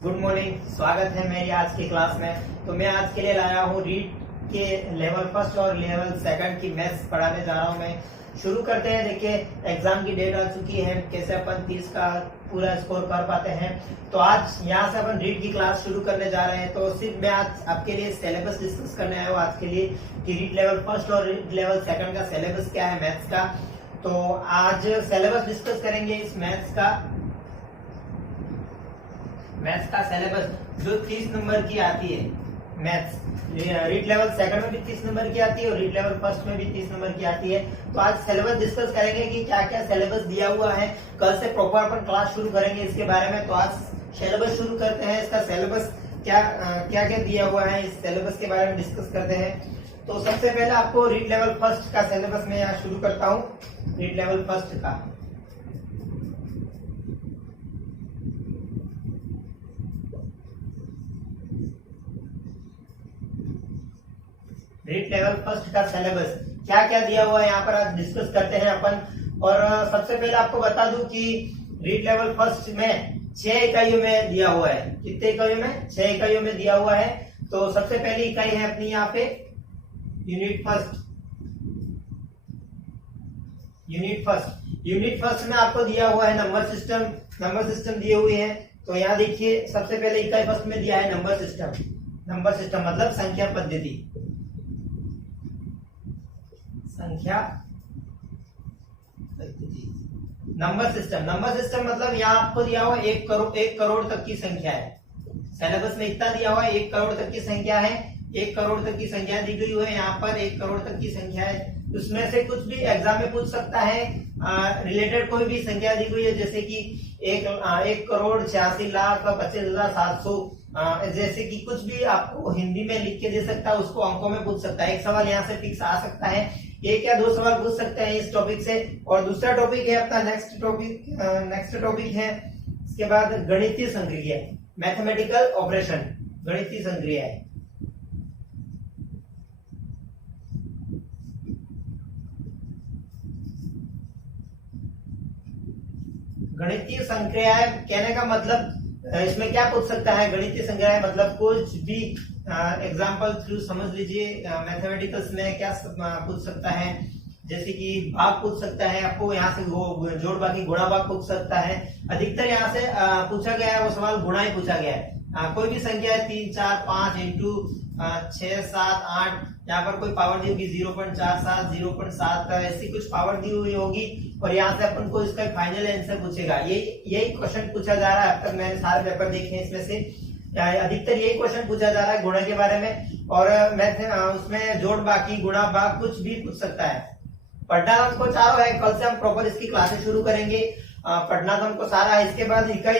Good morning. स्वागत है मेरी आज की क्लास में। तो मैं आज के लिए लाया हूँ रीड के लेवल फर्स्ट और लेवल सेकंड की मैथ्स पढ़ाने जा रहा हूँ मैं। शुरू करते हैं। देखिए, एग्जाम की डेट आ चुकी है, कैसे अपन 30 का पूरा स्कोर कर पाते हैं। तो आज यहाँ से अपन रीड की क्लास शुरू करने जा रहे हैं। तो सिर्फ मैं आज आपके लिए सिलेबस डिस्कस करने आया हूँ आज के लिए कि रीड लेवल फर्स्ट और रीड लेवल सेकंड का सिलेबस क्या है मैथ्स का। तो आज सिलेबस डिस्कस करेंगे इस मैथ्स का सिलेबस जो 30 नंबर की आती है। मैथ्स रीड लेवल सेकंड में भी 30 नंबर की आती है और रीड लेवल फर्स्ट में भी 30 नंबर की आती है। तो आज सिलेबस डिस्कस करेंगे कि क्या क्या सिलेबस दिया हुआ है। कल से प्रॉपर अपन क्लास शुरू करेंगे इसके बारे में। तो आज सिलेबस शुरू करते हैं। इसका सिलेबस क्या क्या क्या दिया हुआ है, इस सिलेबस के बारे में डिस्कस करते हैं। तो सबसे पहले आपको रीड लेवल फर्स्ट का सिलेबस में यहाँ शुरू करता हूँ। रीड लेवल फर्स्ट का रीड लेवल फर्स्ट का सिलेबस क्या क्या दिया हुआ है यहाँ पर आज डिस्कस करते हैं अपन। और सबसे पहले आपको बता दूं कि रीड लेवल फर्स्ट में 6 इकाइयों में दिया हुआ है। कितने इकाइयों में? 6 इकाइयों में दिया हुआ है। तो सबसे पहली इकाई है अपनी यहाँ पे यूनिट फर्स्ट। यूनिट फर्स्ट में आपको दिया हुआ है नंबर सिस्टम दिए हुए हैं। तो यहाँ देखिए, सबसे पहले इकाई फर्स्ट में दिया है नंबर सिस्टम मतलब संख्या पद्धति। नंबर सिस्टम मतलब यहाँ आपको दिया हुआ 1 करोड़ तक की संख्या है। सिलेबस में इतना दिया हुआ है, 1 करोड़ तक की संख्या है। 1 करोड़ तक की संख्या दी गई है यहाँ पर। 1 करोड़ तक की संख्या है, उसमें से कुछ भी एग्जाम में पूछ सकता है। रिलेटेड कोई भी संख्या दी गई है, जैसे कि 1 करोड़ 86 लाख 25,700, जैसे कि कुछ भी आपको हिंदी में लिख के दे सकता है, उसको अंकों में पूछ सकता है। एक सवाल यहाँ से फिक्स आ सकता है, एक या 2 सवाल पूछ सकते हैं इस टॉपिक से। और दूसरा टॉपिक है अपना नेक्स्ट टॉपिक है इसके बाद गणितीय संक्रिया, मैथमेटिकल ऑपरेशन, गणितीय संक्रिया है। गणितीय संक्रियाएं कहने का मतलब इसमें क्या पूछ सकता है? गणितीय संक्रियाएं मतलब कुछ भी एग्जाम्पल थ्रू समझ लीजिए। मैथमेटिकल्स में क्या पूछ सकता है, जैसे कि भाग पूछ सकता है आपको, यहाँ से वो जोड़ बाकी गुणा भाग पूछ सकता है। अधिकतर यहाँ से पूछा गया है वो सवाल गुणा ही पूछा गया है। कोई भी संख्या है 3, 4, 5 इंटू 6, 7, 8, यहाँ पर कोई पावर दी होगी 0.47, 0.7 ऐसी कुछ पावर दी हुई होगी। और यहाँ से अपन को इसका फाइनल आंसर पूछेगा। यही क्वेश्चन पूछा जा रहा है। अब तक मैंने सारे पेपर देखे हैं, इसमें से अधिकतर यही क्वेश्चन पूछा जा रहा है गुणा के बारे में। और मैथ उसमें जोड़ बाकी गुणा भाग कुछ भी पूछ सकता है। पढ़ना हमको चारों है। कल से हम प्रॉपर इसकी क्लासेस शुरू करेंगे। पढ़ना तो हमको सारा है। इसके बाद इकाई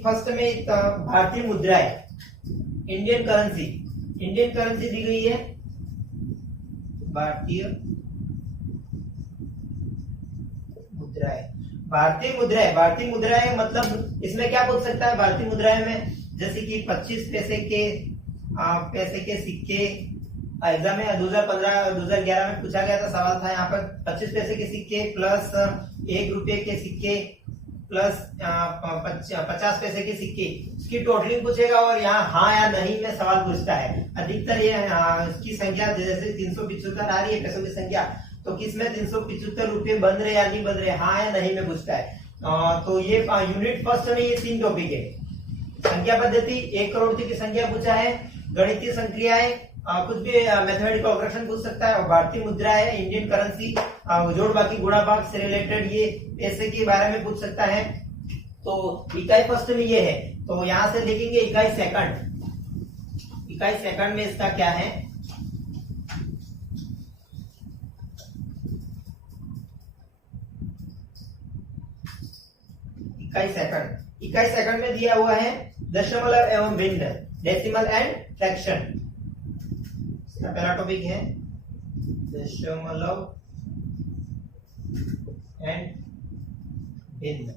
फर्स्ट में भारतीय मुद्रा है, इंडियन करेंसी दी गई है। भारतीय मुद्राएं मतलब इसमें क्या पूछ सकता है? भारतीय मुद्राएं में जैसे कि 25 पैसे के सिक्के। एग्जाम में 2011 में पूछा गया था, सवाल था यहाँ पर 25 पैसे के सिक्के प्लस 1 रुपए के सिक्के प्लस 50 पैसे के सिक्के, इसकी टोटलिंग पूछेगा। और यहाँ हाँ या नहीं में सवाल पूछता है। अधिकतर ये इसकी संख्या जैसे 375 आ रही है पैसों की संख्या, तो किसमें 375 रुपए बन रहे या नहीं बन रहे, हाँ या नहीं में पूछता है। तो ये यूनिट फर्स्ट में ये 3 टॉपिक है। संख्या पद्धति, 1 करोड़ की संख्या पूछा है। गणितीय संक्रियाएं, कुछ भी मैथमेटिकल ऑपरेशन पूछ सकता है। और भारतीय मुद्रा है, इंडियन करेंसी, जोड़ बाकी गुणा भाग से रिलेटेड ये पैसे के बारे में पूछ सकता है। तो इकाई फर्स्ट में ये है। तो यहाँ से देखेंगे इकाई सेकंड में इसका क्या है। इकाई सेकंड में दिया हुआ है दशमलव एवं भिन्न, डेसिमल एंड फ्रैक्शन। इसका पहला टॉपिक है दशमलव एंड भिन्न।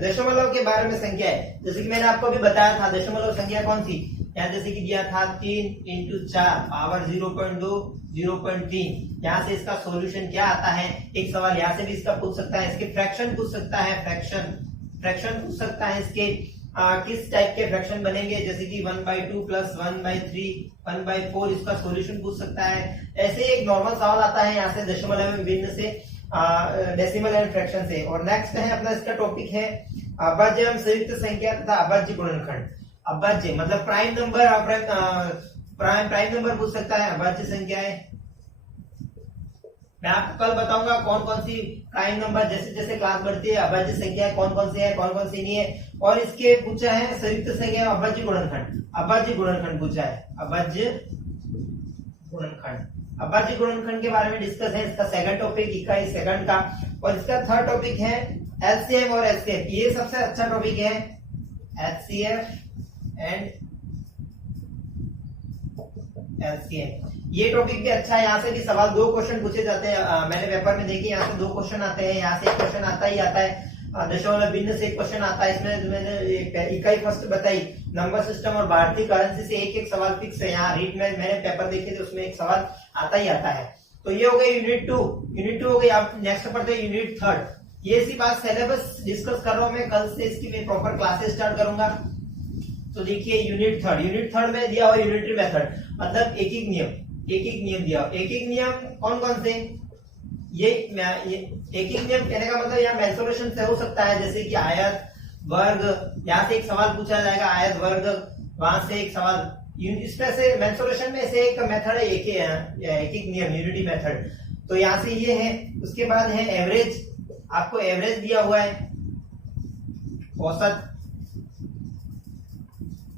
दशमलव के बारे में संख्या है, जैसे कि मैंने आपको अभी बताया था। दशमलव संख्या कौन सी? यहाँ जैसे कि दिया था 3 × 4 पावर 0.2 0.3। यहाँ से इसका सॉल्यूशन क्या आता है? एक सवाल यहाँ से भी इसका पूछ सकता है। इसके फ्रैक्शन पूछ सकता है, फ्रैक्शन फ्रैक्शन पूछ सकता है इसके किस टाइप के फ्रैक्शन बनेंगे, जैसे कि 1/2 प्लस 1/3 1/4, इसका सॉल्यूशन पूछ सकता है। ऐसे एक नॉर्मल सवाल आता है यहाँ से दशमलव में भिन्न से, डेसिमल एंड फ्रैक्शन से। और नेक्स्ट है अपना इसका टॉपिक है अभाज्य एवं संयुक्त संख्या तथा अभाज्य गुणनखंड। अभाज्य मतलब प्राइम नंबर और प्राइम नंबर पूछ सकता है, अभाज्य संख्याएं मैं आपको कल बताऊंगा कौन कौन सी प्राइम नंबर जैसे जैसे क्लास बढ़ती है अभाज्य संख्या कौन कौन सी है कौन कौन सी नहीं है। और इसके पूछा है संयुक्त संख्या अभाज्य गुणनखंड, अभाज्य गुणनखंड पूछा है, अभाज्य गुणनखंड। अभाज्य गुणनखंड के बारे में डिस्कस है, इसका सेकंड टॉपिक इकाई सेकंड का। और इसका थर्ड टॉपिक है एलसीएम और एचसीएफ, ये सबसे अच्छा टॉपिक है, एचसीएफ एंड एलसीएम। ये टॉपिक भी अच्छा है, यहाँ से भी सवाल 2 क्वेश्चन पूछे जाते हैं, मैंने पेपर में देखे, यहाँ से 2 क्वेश्चन आते हैं, यहाँ से एक क्वेश्चन आता ही आता है, दशमलव भिन्न से एक क्वेश्चन आता है। इसमें मैंने इकाई फर्स्ट बताई, नंबर सिस्टम और भारतीय करेंसी से एक सवाल फिक्स है। यहाँ रीड में मैंने पेपर देखे थे, उसमें एक सवाल आता ही आता है। तो ये हो गई यूनिट 2 हो गई। आप नेक्स्ट पढ़ते हैं यूनिट 3। ये इसी बात सिलेबस डिस्कस कर रहा हूँ मैं, कल से इसकी मैं प्रॉपर क्लासेस स्टार्ट करूंगा। तो देखिए यूनिट 3 में दिया हुआ यूनिटरी मेथड, मतलब एक एक नियम दिया। एक एक नियम कौन कौन से, ये एक एक नियम कहने का मतलब यहाँ मेंसुरेशन से हो सकता है, जैसे कि आयत वर्ग, यहाँ से एक सवाल पूछा जाएगा आयत वर्ग, वहां से एक सवाल, इसमें से मेंसुरेशन में से एक मेथड है एक एक नियम यूनिटी मेथड। तो यहाँ से ये है। उसके बाद है एवरेज, आपको एवरेज दिया हुआ है,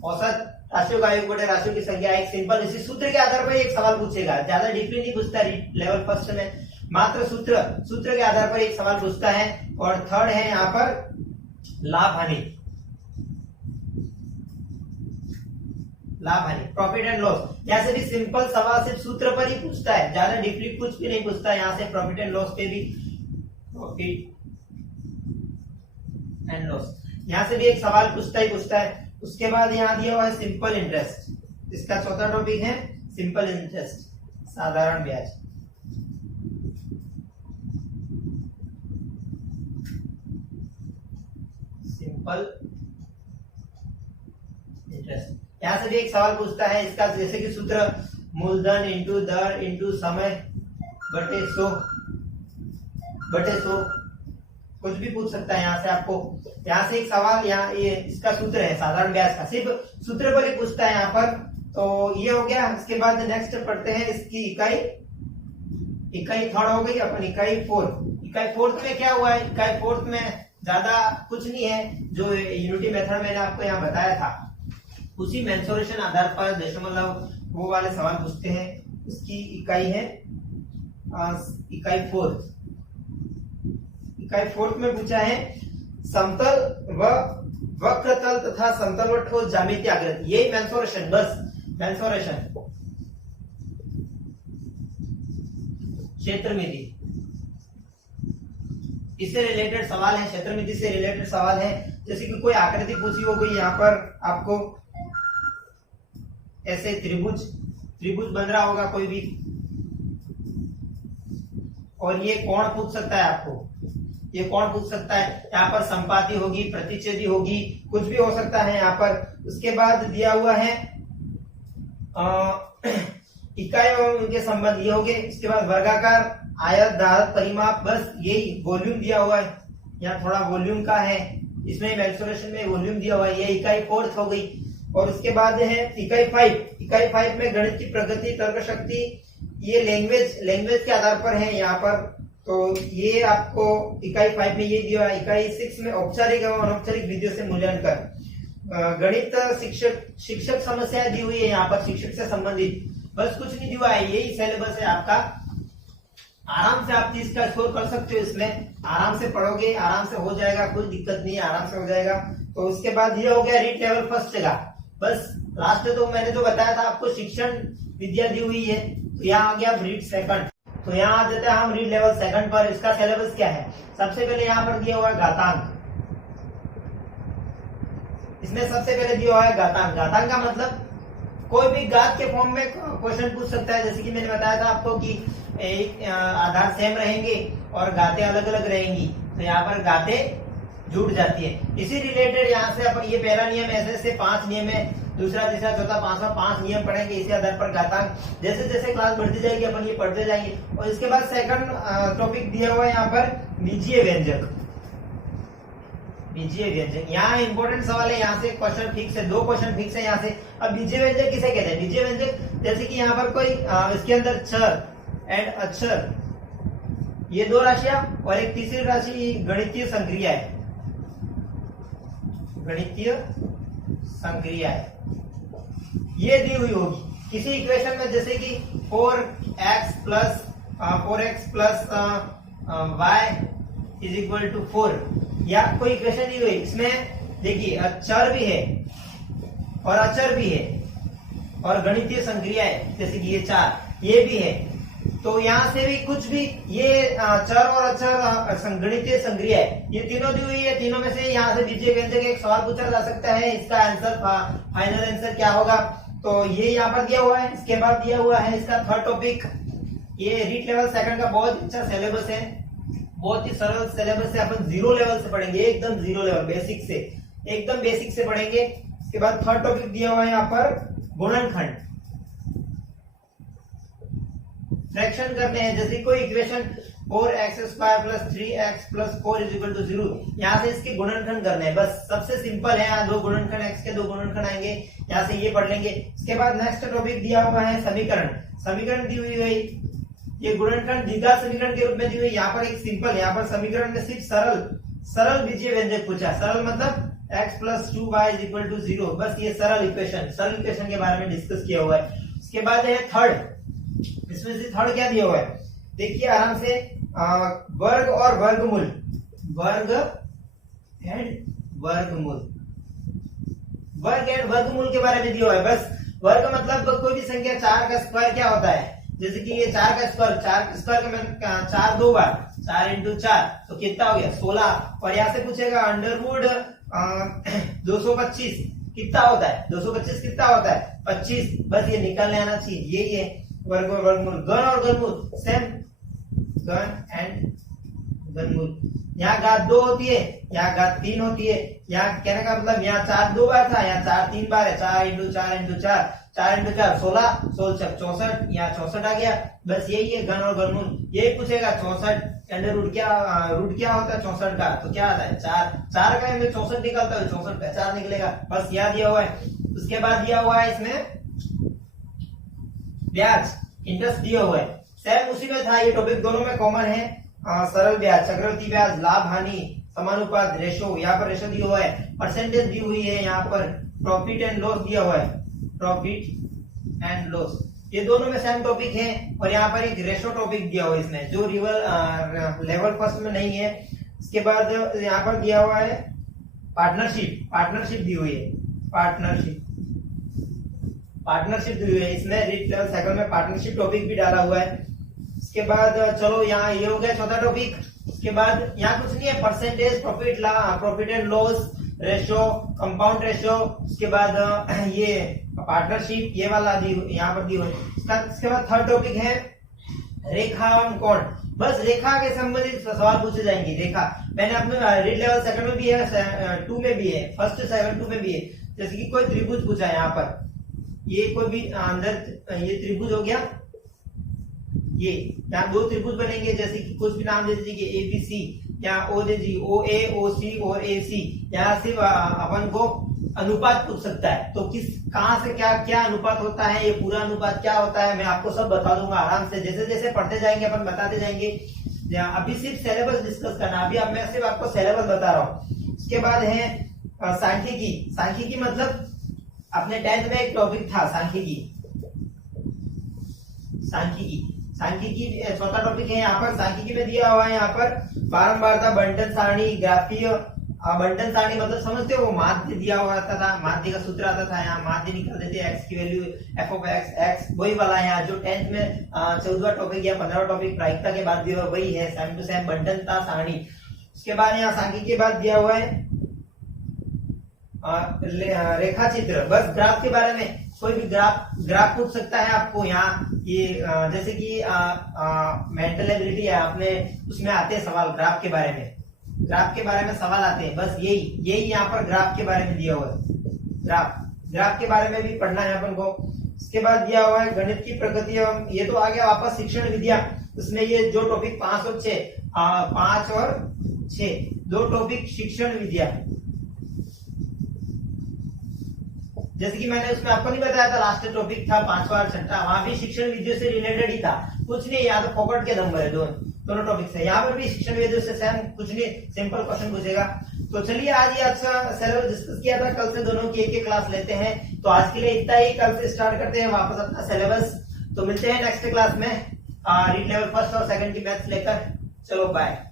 औसत राशियों का योग बटे राशियों की संख्या। एक सिंपल इसी सूत्र के आधार पर एक सवाल पूछेगा, ज्यादा डीपली नहीं पूछता लेवल फर्स्ट में, मात्र सूत्र के आधार पर एक सवाल पूछता है। और थर्ड है यहाँ पर लाभ हानि, प्रॉफिट एंड लॉस। यहाँ से भी सिंपल सवाल सिर्फ सूत्र पर ही पूछता है, ज्यादा डीपली कुछ भी नहीं पूछता है। यहाँ से प्रॉफिट एंड लॉस पे भी, प्रॉफिट एंड लॉस यहाँ से भी एक सवाल पूछता है। उसके बाद यहाँ दिया हुआ है सिंपल इंटरेस्ट, इसका चौथा टॉपिक है सिंपल इंटरेस्ट, साधारण ब्याज। सिंपल इंटरेस्ट यहाँ से भी एक सवाल पूछता है, इसका जैसे कि सूत्र मूलधन इंटू दर इंटू समय बटे 100 कुछ भी पूछ सकता है यहाँ से आपको। यहाँ से एक सवाल, यहाँ ये इसका सूत्र है साधारण ब्याज का, सिर्फ सूत्र पर ही पूछता है यहाँ पर। तो ये हो गया। इसके बाद नेक्स्ट पढ़ते हैं इसकी इकाई थर्ड हो गई, अपन इकाई फोर्थ में क्या हुआ है, इकाई फोर्थ में ज्यादा कुछ नहीं है, जो यूनिटी मेथड मैंने आपको यहाँ बताया था उसी मेंसुरेशन आधार पर दशमलव वो वाले सवाल पूछते हैं। इसकी इकाई है इकाई फोर्थ में पूछा है समतल व वक्रतल तथा समतल व ठोस ज्यामितीय आकृति, यही मेंसुरेशन, बस मेंसुरेशन। क्षेत्रमिति इससे रिलेटेड सवाल है, क्षेत्रमिति से रिलेटेड सवाल है। जैसे कि कोई आकृति पूछी हो गई, यहाँ पर आपको ऐसे त्रिभुज बन रहा होगा कोई भी, और ये कोण पूछ सकता है आपको, ये कौन पूछ सकता है, यहाँ पर संपाती होगी, प्रतिच्छेदी होगी, कुछ भी हो सकता है यहाँ पर। उसके बाद दिया हुआ है इकाई और उनके संबंध, ये हो गए। इसके बाद वर्गाकार, आयत, दाहक, परिमाप, बस यही। वॉल्यूम दिया हुआ है, यहाँ थोड़ा वॉल्यूम का है, इसमें मेंसुरेशन में वॉल्यूम दिया हुआ है, ये इकाई फोर्थ हो गई। और उसके बाद है इकाई 5 में गणित की प्रगति, तर्क शक्ति, ये लैंग्वेज के आधार पर है यहाँ पर। तो ये आपको इकाई 5 में ये दिया है। इकाई 6 में औपचारिक एवं अनौपचारिक विधियों से मूल्यांकन, गणित शिक्षक समस्याएं दी हुई है यहाँ पर, शिक्षक से संबंधित, बस कुछ नहीं दिया है, यही सिलेबस है आपका। आराम से आप 30 का स्कोर कर सकते हो, इसमें आराम से पढ़ोगे, आराम से हो जाएगा, कोई दिक्कत नहीं है, आराम से हो जाएगा। तो उसके बाद ये हो गया रीड लेवल फर्स्ट का, बस लास्ट तो मैंने जो बताया था आपको शिक्षण विद्या दी हुई है। तो यहाँ आ गया रीड सेकंड, तो यहाँ आ जाते हैं हम रीड लेवल सेकंड पर। इसका सिलेबस क्या है, सबसे पहले यहाँ पर दिया हुआ है घातांक, इसमें सबसे पहले दिया हुआ है घातांक। घातांक का मतलब कोई भी घात के फॉर्म में क्वेश्चन पूछ सकता है, जैसे कि मैंने बताया था आपको कि आधार सेम रहेंगे और घातें अलग अलग रहेंगी। तो यहाँ पर घातें जुड़ जाती है। इसी रिलेटेड यहाँ से अपन ये पहला नियम ऐसे 5 नियम है, दूसरा तीसरा चौथा पांचवा 5 नियम पढ़ेंगे इसी आधार पर घातांक। जैसे जैसे क्लास बढ़ती जाएगी अपन ये पढ़ते जाएंगे। और इसके बाद सेकंड टॉपिक दिया हुआ है यहाँ पर बीजीय व्यंजक। बीजीय व्यंजक यहाँ इंपॉर्टेंट सवाल है, यहाँ से क्वेश्चन फिक्स है, 2 क्वेश्चन फिक्स है यहाँ से। अब बीजीय व्यंजक किसे कहते हैं? बीजीय व्यंजक जैसे कि यहाँ पर कोई इसके अंदर चर एंड अक्षर, ये 2 राशियां और एक तीसरी राशि गणितीय संक्रिया है। गणितीय संक्रिया है, ये दी हुई होगी किसी इक्वेशन में, जैसे कि 4x plus y is equal to 4, या कोई इक्वेशन दी हुई। इसमें देखिए चर भी है और अचर भी है और गणितीय संक्रिया है, जैसे कि ये 4 ये भी है। तो यहाँ से भी कुछ भी, ये चर और अचर गणितीय संक्रिया है, ये तीनों दी हुई है। तीनों में से यहाँ से बीजीय व्यंजक एक सवाल पूछा जा सकता है, इसका आंसर फाइनल आंसर क्या होगा? तो ये यहाँ पर दिया हुआ है। इसके बाद दिया हुआ है इसका थर्ड टॉपिक, ये रीट लेवल सेकंड का बहुत अच्छा सिलेबस है, बहुत ही सरल सिलेबस है। अपन 0 लेवल से पढ़ेंगे, एकदम 0 लेवल बेसिक से, एकदम बेसिक से पढ़ेंगे। इसके बाद थर्ड टॉपिक दिया हुआ है यहाँ पर गुणनखंड, फ्रैक्शन करने हैं। जैसे कोई इक्वेशन 4x² + 3x + 4 = 0, यहाँ से इसके गुणनखंड करने हैं, बस सबसे सिंपल है। यहाँ 2 गुणनखंड, x के 2 गुणनखंड आएंगे, यहाँ से ये पढ़ लेंगे। इसके बाद नेक्स्ट टॉपिक दिया हुआ है समीकरण। समीकरण दी हुई है, ये गुणनखंड द्विघात समीकरण के रूप में दी हुई। यहाँ पर एक सिंपल, यहाँ पर समीकरण में सिर्फ सरल बीजीय व्यंजक पूछा। सरल मतलब x + 2y = 0, बस ये सरल इक्वेशन के बारे में डिस्कस किया हुआ है। इसके बाद है थर्ड, इसमें से थर्ड क्या दिया हुआ है देखिए आराम से, वर्ग और वर्गमूल, वर्ग एंड वर्गमूल के बारे में दिया हुआ है। बस वर्ग मतलब कोई भी संख्या 4 का स्क्वायर क्या होता है, जैसे कि ये 4 का स्क्वायर का मैंने 4 2 बार 4 × 4 तो कितना हो गया 16। और यहाँ से पूछेगा अंडरवुड 225 कितना होता है, 225 कितना होता है 25, बस ये निकालने आना चाहिए। यही है वर्ग और वर्गमूल। घन और घनमूल सेम, घन एंड घनमूल। यहाँ घात 2 होती है, यहाँ घात 3 होती है। यहाँ कहने का मतलब यहाँ 4 2 बार था, यहाँ 4 3 बार है। 4 × 4 × 4 4 × 4 16, 16 64, यहाँ 64 आ गया। बस यही है घन और घनमूल। यही पूछेगा 64 रूट क्या होता है 64 का, तो क्या आता है 4 का मैं 64 निकालता हूँ, 64 का 4 निकलेगा। बस याद दिया हुआ है। उसके बाद दिया हुआ है इसमें ब्याज, इंटरेस्ट दिया हुआ है, सेम उसी में था। ये टॉपिक दोनों में कॉमन है। सरल ब्याज, चक्रवृद्धि ब्याज, लाभ हानि, समानुपात, रेशो, यहाँ पर रेशो दिया हुआ है। परसेंटेज दी हुई है, यहाँ पर प्रॉफिट एंड लॉस दिया हुआ है, प्रॉफिट एंड लॉस, ये दोनों में सेम टॉपिक है। और यहाँ पर एक रेशो टॉपिक दिया हुआ है इसमें, जो लेवल फर्स्ट में नहीं है। इसके बाद यहाँ पर दिया हुआ है पार्टनरशिप दी हुई है, पार्टनरशिप दी हुई है इसमें। रीट लेवल सेकंड में पार्टनरशिप टॉपिक भी डाला हुआ है। इसके बाद चलो यहाँ ये हो गया चौथा टॉपिक। इसके बाद यहाँ कुछ नहीं है, percentage, profit and loss, ratio, compound ratio. उसके बाद ये पार्टनरशिप, ये वाला यहाँ पर दी हुई है। इसके बाद थर्ड टॉपिक है रेखा और कोण। बस रेखा के संबंधित सवाल पूछे जाएंगे। रेखा मैंने अपने रीड लेवल सेकंड में भी है, 2 में भी है, फर्स्ट 7 2 में भी है। जैसे कि कोई त्रिभुज पूछा है, यहाँ पर ये कोई भी अंदर ये त्रिभुज हो गया, ये यहाँ 2 त्रिभुज बनेंगे। जैसे कि कुछ भी नाम दे दीजिए, ABC या O दे दीजिए, OA OC और AC। यहाँ सिर्फ अपन को अनुपात पूछ सकता है, तो कहाँ से क्या अनुपात होता है, ये पूरा अनुपात क्या होता है, मैं आपको सब बता दूंगा आराम से। जैसे जैसे पढ़ते जाएंगे अपन बताते जाएंगे। अभी सिर्फ सिलेबस डिस्कस करना, अभी अब मैं सिर्फ आपको सिलेबस बता रहा हूँ। उसके बाद है सांख्यिकी मतलब अपने 10th में एक टॉपिक था सांख्यिकी चौथा टॉपिक है। यहाँ पर सांख्यिकी में दिया हुआ है, यहाँ पर बारंबारता, बंटन सारणी, ग्राफीय बंटन सारणी मतलब समझते हो, वो माध्य दिया हुआ था, माध्य का सूत्र आता था। यहाँ माध्य निकाल देते, x की वैल्यू f(x) वही वाला है। यहाँ जो 10th में 14वां टॉपिक या 15वां टॉपिक प्रायिकता के बाद दिया हुआ वही है, सेम टू सेम बंटनता सारणी। उसके बाद यहाँ सांख्यिकी के बाद दिया हुआ है रेखा चित्र। बस ग्राफ के बारे में कोई भी ग्राफ पूछ सकता है आपको। यहाँ ये जैसे कि मेंटल एबिलिटी है अपने, उसमें आते हैं सवाल ग्राफ के बारे में। ग्राफ के बारे में सवाल आते हैं, बस यही यहाँ पर ग्राफ के बारे में दिया हुआ है। ग्राफ के बारे में भी पढ़ना है अपन को। इसके बाद दिया हुआ है गणित की प्रगति एवं, ये तो आ गया वापस शिक्षण विद्या। उसमें ये जो टॉपिक 5 और 6, 5 और 6 दो टॉपिक शिक्षण विद्या। जैसे कि मैंने उसमें आपको नहीं बताया था, लास्ट टॉपिक था 5वां और 6वां, वहां भी शिक्षण विद्या से रिलेटेड ही था, कुछ नहीं, यहाँ तो फोकट के नंबर है दोनों टॉपिक से। यहाँ पर भी शिक्षण विद्या से सेम, कुछ नहीं, सिंपल क्वेश्चन पूछेगा। तो चलिए आज ये अच्छा सिलेबस डिस्कस किया था, कल से दोनों की एक क्लास लेते हैं। तो आज के लिए इतना ही, कल से स्टार्ट करते हैं वापस अपना सिलेबस। तो मिलते हैं नेक्स्ट क्लास में रीड लेवल 1 और 2 की मैथ्स लेकर। चलो बाय।